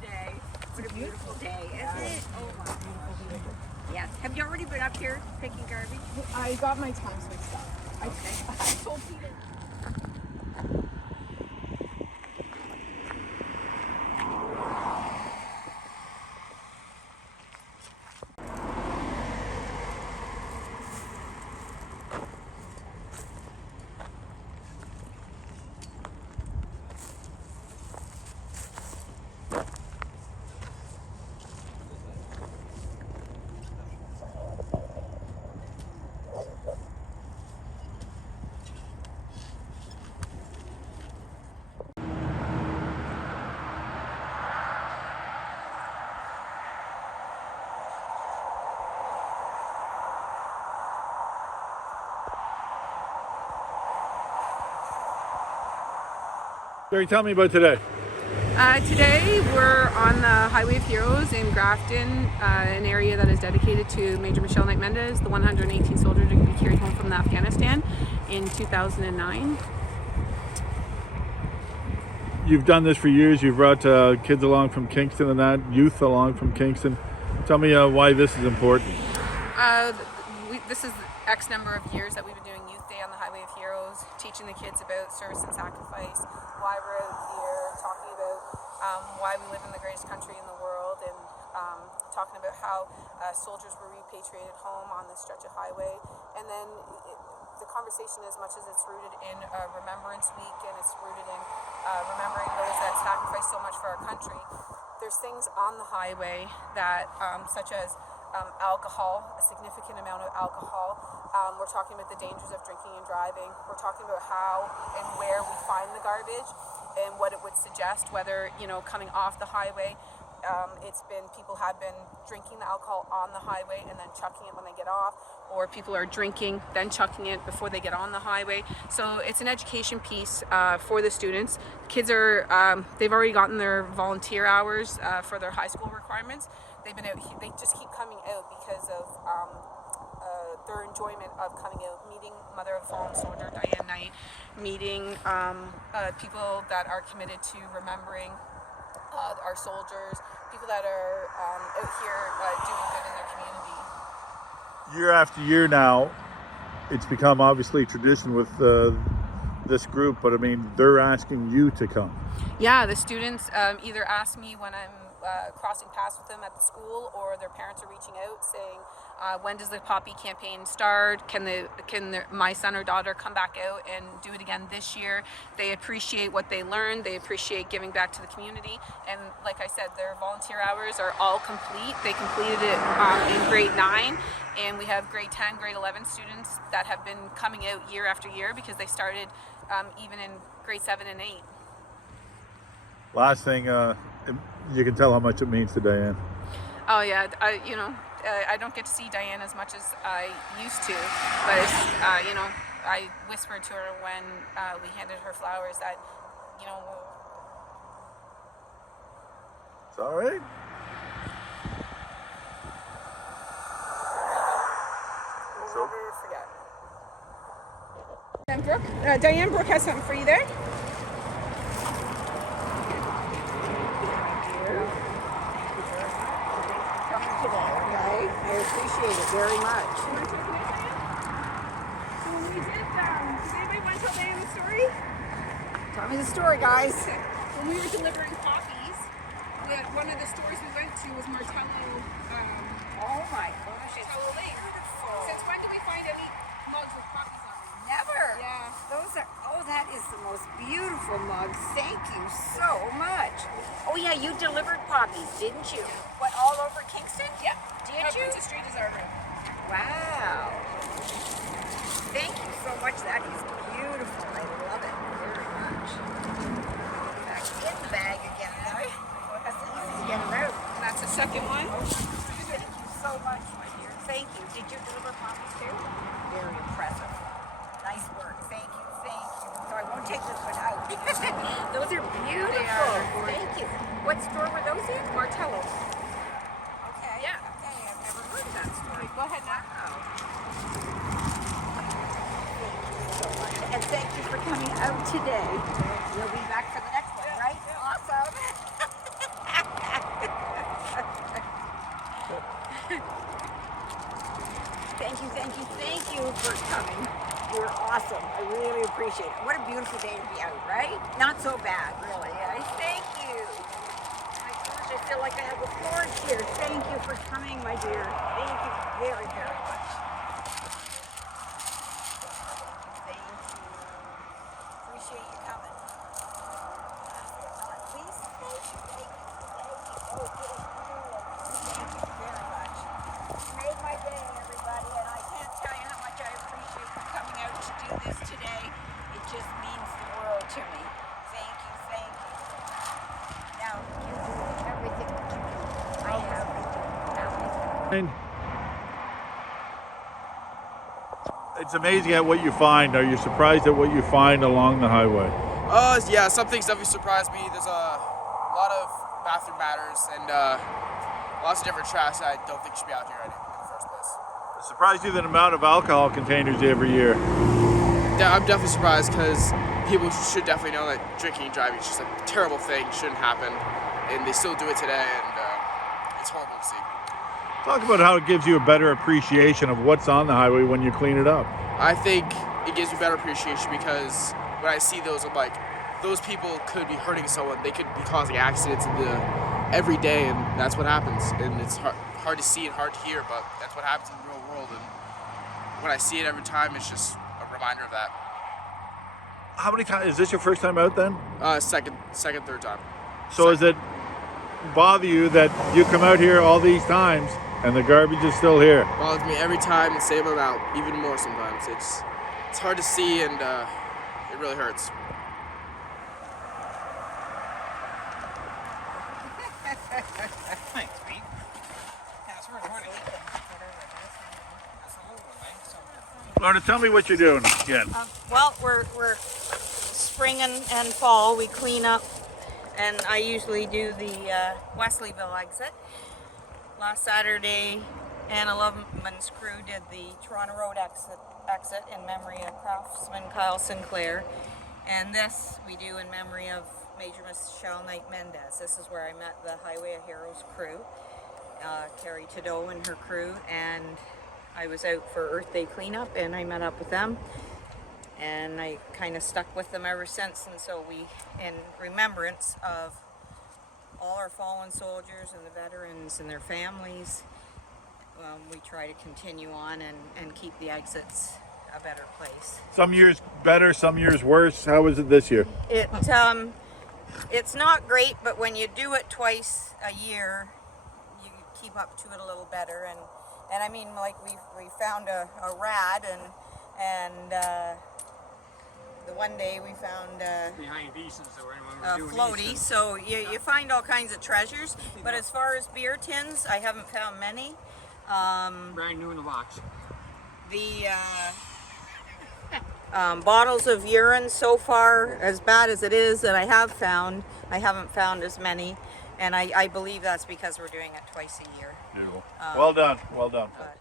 today. What a beautiful day, isn't it? Oh my gosh. Yes. Have you already been up here picking garbage? I got my times mixed up. Okay. I told Peter. Gary, tell me about today. Today we're on the Highway of Heroes in Grafton, an area that is dedicated to Major Michel Knight-Mendez, the 118th soldier to be carried home from Afghanistan in 2009. You've done this for years. You've brought kids along from Kingston and that, youth along from Kingston. Tell me why this is important. This is X number of years that we've been doing Youth Day on the Highway of Heroes, teaching the kids about service and sacrifice, why we're out here, talking about why we live in the greatest country in the world, and talking about how soldiers were repatriated home on this stretch of highway. And then the conversation, as much as it's rooted in Remembrance Week and it's rooted in remembering those that sacrificed so much for our country, there's things on the highway that, such as alcohol, a significant amount of alcohol. We're talking about the dangers of drinking and driving. We're talking about how and where we find the garbage and what it would suggest, whether, coming off the highway, people have been drinking the alcohol on the highway and then chucking it when they get off, or people are drinking, then chucking it before they get on the highway. So it's an education piece for the students. Kids are, they've already gotten their volunteer hours for their high school requirements. They've been out, they just keep coming out because of their enjoyment of coming out, meeting Mother of the Fallen Soldier, Diane Knight, meeting people that are committed to remembering our soldiers, people that are out here doing good in their community. Year after year now, it's become obviously tradition with this group, but I mean, they're asking you to come. Yeah, the students either ask me when I'm crossing paths with them at the school, or their parents are reaching out saying, when does the Poppy campaign start? Can my son or daughter come back out and do it again this year? They appreciate what they learned. They appreciate giving back to the community. And like I said, their volunteer hours are all complete. They completed it in grade 9, and we have grade 10, grade 11 students that have been coming out year after year because they started even in grade 7 and 8. Last thing, you can tell how much it means to Diane. Oh yeah, I don't get to see Diane as much as I used to, but I whispered to her when we handed her flowers that, It's all right. We'll never forget. Diane Brooke has something for you there. I appreciate it very much. Does anybody want to tell Diane the story? Tell me the story, guys. When we were delivering poppies, one of the stores we went to was Martello. Oh my gosh, it's Martello Lake. beautiful. Since when did we find any mugs with poppies on them? Never. Yeah. That is the most beautiful mug. Thank you so much. Oh yeah, you delivered poppies, didn't you? What, all over Kingston? Yep. Did you? Princess Street is our room. Wow. Thank you so much. That is beautiful. I love it very much. Back in the bag again. That's easy to get it out. And that's the second one. Thank you so much, my dear. Thank you. Did you deliver poppies too? Very impressive. Nice work. Thank you. Thank you. So I won't take this one out. Those are beautiful. They are. Thank you. What store were those in? Martello. Okay. Yeah. Okay. I've never heard of that store. Go ahead now. Wow. And thank you for coming out today. You'll be back for the next one, right? Awesome. You're awesome. I really appreciate it. What a beautiful day to be out, right? Not so bad, really. Thank you. My gosh, I feel like I have a forge here. Thank you for coming, my dear. Thank you very, very much. Thank you. Appreciate you coming. Please, thank you. Oh, good. Thank you very much. You made my day, everybody, and I can't tell you how much I appreciate you coming out to do this today. It just means the world to me. Thank you, thank you. Now, you do everything that you do. I have everything. It's amazing at what you find. Are you surprised at what you find along the highway? Yeah, some things definitely surprised me. There's a lot of bathroom matters and lots of different trash that I don't think should be out here in the first place. Surprised you the amount of alcohol containers every year. Yeah, I'm definitely surprised because people should definitely know that drinking and driving is just a terrible thing, shouldn't happen, and they still do it today, and it's horrible to see. Talk about how it gives you a better appreciation of what's on the highway when you clean it up. I think it gives me better appreciation because when I see those, I'm like, those people could be hurting someone. They could be causing accidents every day, and that's what happens. And it's hard to see and hard to hear, but that's what happens in the real world. And when I see it every time, it's just a reminder of that. How many times is this your first time out then? Second, third time. So does it bother you that you come out here all these times and the garbage is still here? Bothers me every time, the same amount, even more sometimes. It's hard to see, and it really hurts. Thanks, Pete. That's worth money. Lorna, tell me what you're doing again. Well, we're spring and fall. We clean up, and I usually do the Wesleyville exit. Last Saturday, Anna Loveman's crew did the Toronto Road exit in memory of craftsman Kyle Sinclair, and this we do in memory of Major Michelle Knight Mendez. This is where I met the Highway of Heroes crew, Carrie Tadeau and her crew, and I was out for Earth Day cleanup and I met up with them, and I kind of stuck with them ever since. And so we, in remembrance of all our fallen soldiers and the veterans and their families, we try to continue on and keep the exits a better place. Some years better, some years worse. How was it this year? It's not great, but when you do it twice a year, you keep up to it a little better. And I mean, like we found a rad, and the one day we found Behind Beeson's, so when a we're doing floaty. Easton's. So you find all kinds of treasures. But as far as beer tins, I haven't found many. Brand new in the box. The bottles of urine, so far, as bad as it is that I haven't found as many, and I believe that's because we're doing it twice a year. Well done. Well done. But